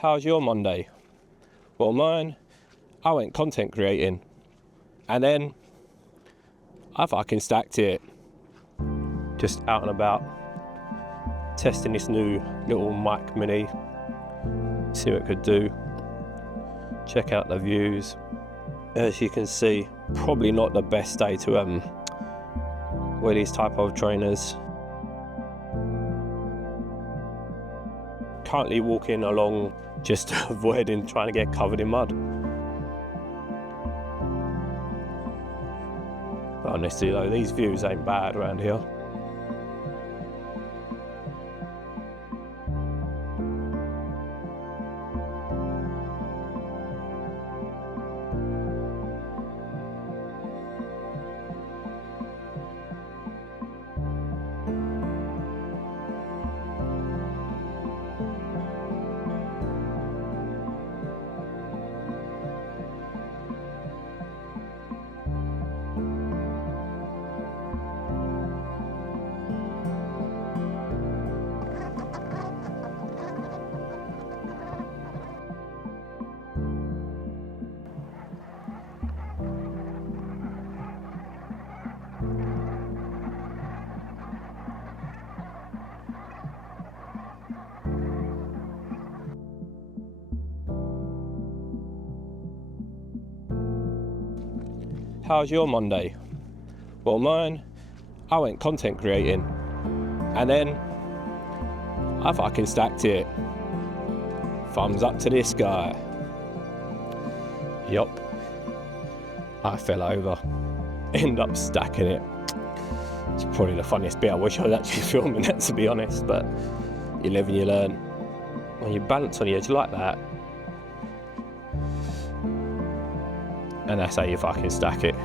How's your Monday? Well, mine, I went content creating and then I fucking stacked it. Just out and about, testing this new little mic mini, see what it could do, check out the views. As you can see, probably not the best day to wear these type of trainers. Currently walking along, just avoiding trying to get covered in mud. But honestly though, these views ain't bad around here. How's your Monday? Well, mine, I went content creating and then I fucking stacked it. Thumbs up to this guy. Yup, I fell over, end up stacking it. It's probably the funniest bit. I wish I was actually filming it, to be honest, but you live and you learn. When you balance on the edge like that, and that's how you fucking stack it.